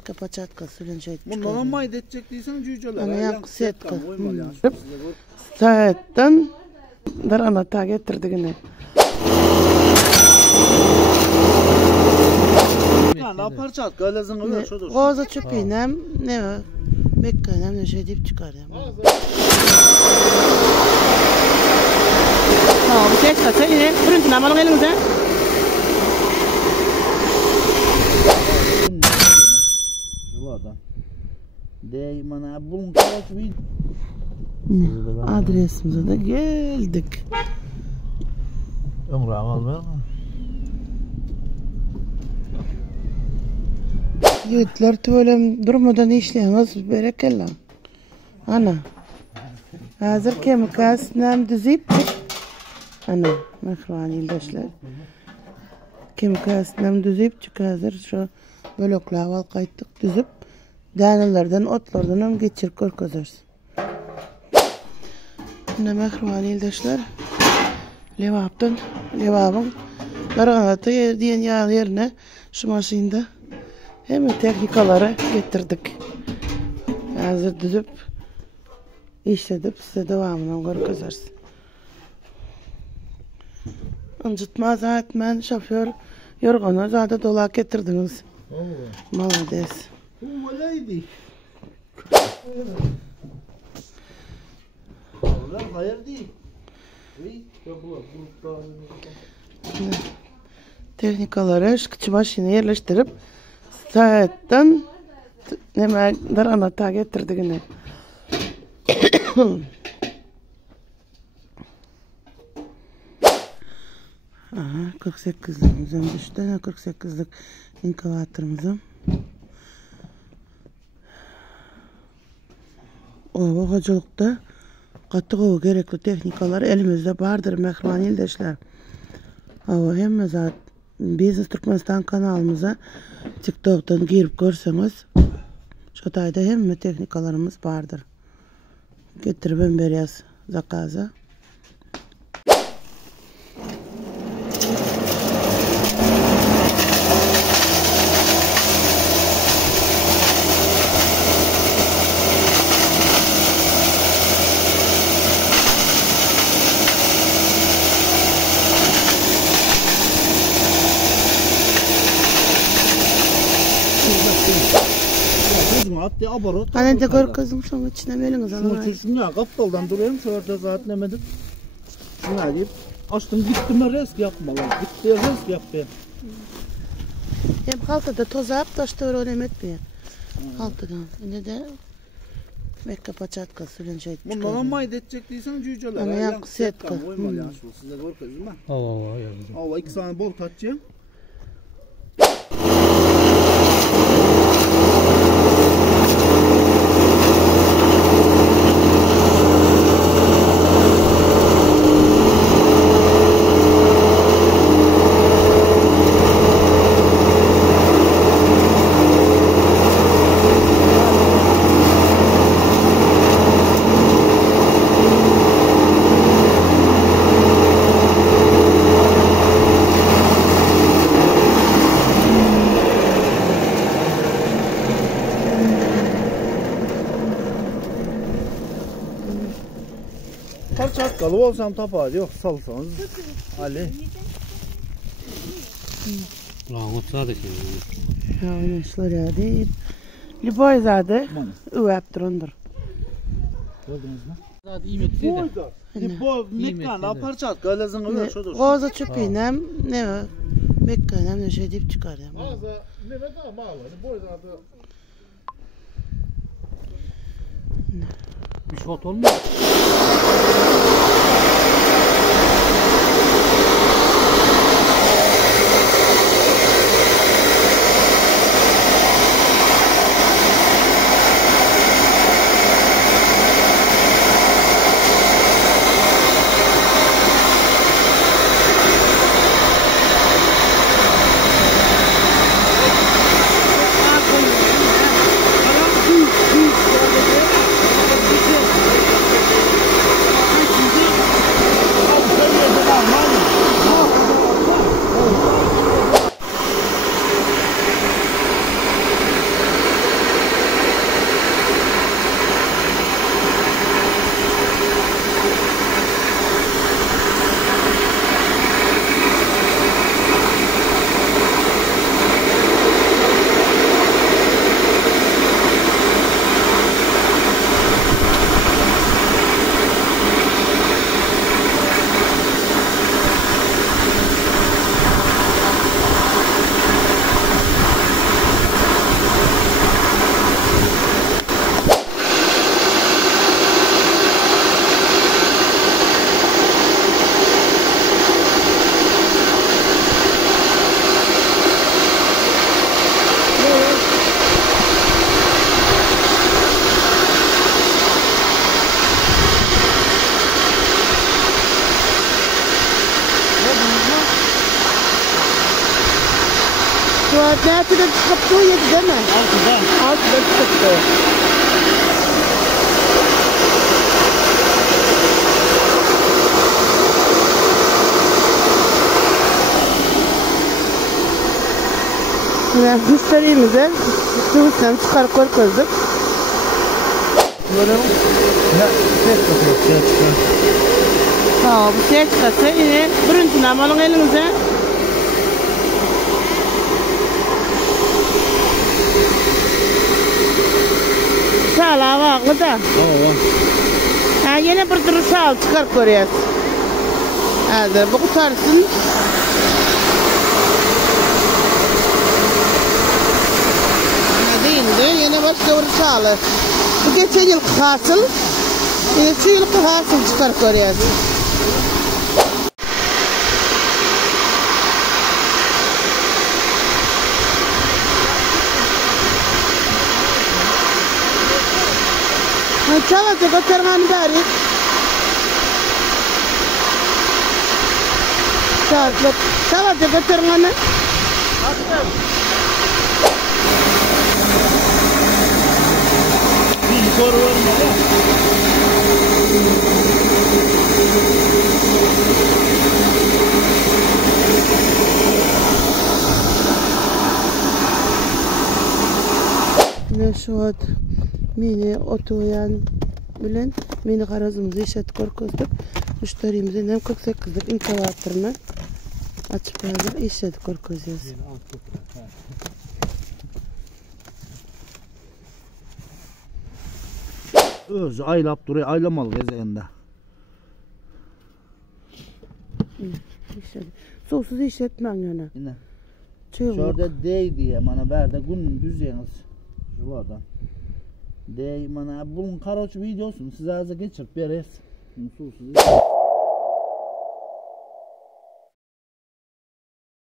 Mekka paçatka sülenşeyip çıkardım. Bundan mayda edecek değilsen cüceler. Ana yak setka. Saatten darana ta getirdik yine. Yani parçatka öylezin öyle şudur. Koza çöpeynem ne var? Mekka'nem ne şey deyip çıkardım. Tamam, bir seçka sen yine fırıntın amalın elinize. Değmana bulun kaç bir Adresimize de geldik. Ömrü amal var mı? Yiğitler tüvelem durmadan işleyiniz berekella. Ana. Hazır kemikas nem düzeyip ana mehruan ildaşlar. Kemikas nem düzeyip çık hazır şu blokla aval kaytık düzüp danelerden otlardan hem geçir korkazarız. Ana mehruan ildaşlar. Levabın darganatı diyen yağ yerine şu maşinde hemen teknikaları getirdik. Hazır düzüp işledip size devamını korkazarız. Incitma zaten şoför yorgunu zaten dolak getirdiniz. Malades. Umaleydi. Hayır değil. Teknikaları şıkçı başına yerleştirip saatten hemen darana getirdik yine. Aha, 48'lik düştü. 48'lik inkavatorumuzun. O hocalukta katık o gerekli teknikalar elimizde vardır mehruan ildeşler. O hem zaten Business Türkmenistan kanalımıza TikTok'tan girip görseniz şu tayda hem teknikalarımız vardır. Getirip veririz zakaza. Hani de gör kızım şunun içine meliniz alın. Şunu ya kaptaldan duruyorum şurada zaten emedim. Şuna deyip açtım gittim resk yapma lan. Gitti resk yapayım. Hem haltada toz ap taşta öyle etmiyor. Haltadan. Ne de Mekka paçatka sülenşeyip çıkardım. Bundan mayda edecek değilsen cüceler. Ana yak setka. Size gör kızım ha. Allah yazdım. Allah 2 tane bol tatçı. Parçatkalı olsam tapağı yok salsanız Ali. Rahmetli da şey. Ha oynaşlar ya değil. Liboy zade. Üvep durundur. Gördünüz mü? Zaten iyi metreydi. Bu Mekka'na parçatka öylezin öyle şudur. Koza çöpeynem ne var? Mekka'nem ne şey deyip çıkardım. Ağza ne daha bağlı. Boy zaten. Bir shot olmuyor. Suat nerede çıkıp yedi değil mi? Altıda çıktı. Yani müşterimize üstümüzden çıkarıp koyduk. Böyle ne? Ses çıkar. Ha, bu şey çıkarsa yine bürüntünü alın elinize. Sağla vaklı da. Tamam. Ha, yine bir duruş al çıkar koyuyoruz. Hadi bu kurtarsın. Yine başka bir çağlı. Bu geçen yıl hasıl. Yine şu yıl hasıl çıkar koyuyoruz. Çalacak oturmanı bari. Çalacak oturmanı. Bir koru verme ya. Ne şu an meni otuyan bilen meni garazımızı işet korkuzdup müşterimizin hem 48'lik inkavatorunu açıp yazıp işet korkuzuyuz. Özü aylap duruyor, aylamalı gezegende. Soğusuz işletmem yana. Yine. Çığlık. Şurada dey diye bana berde günün düzeyiniz. Şuradan. Dey bana bunun karoç videosunu size azı geçirip veririz. Susuz.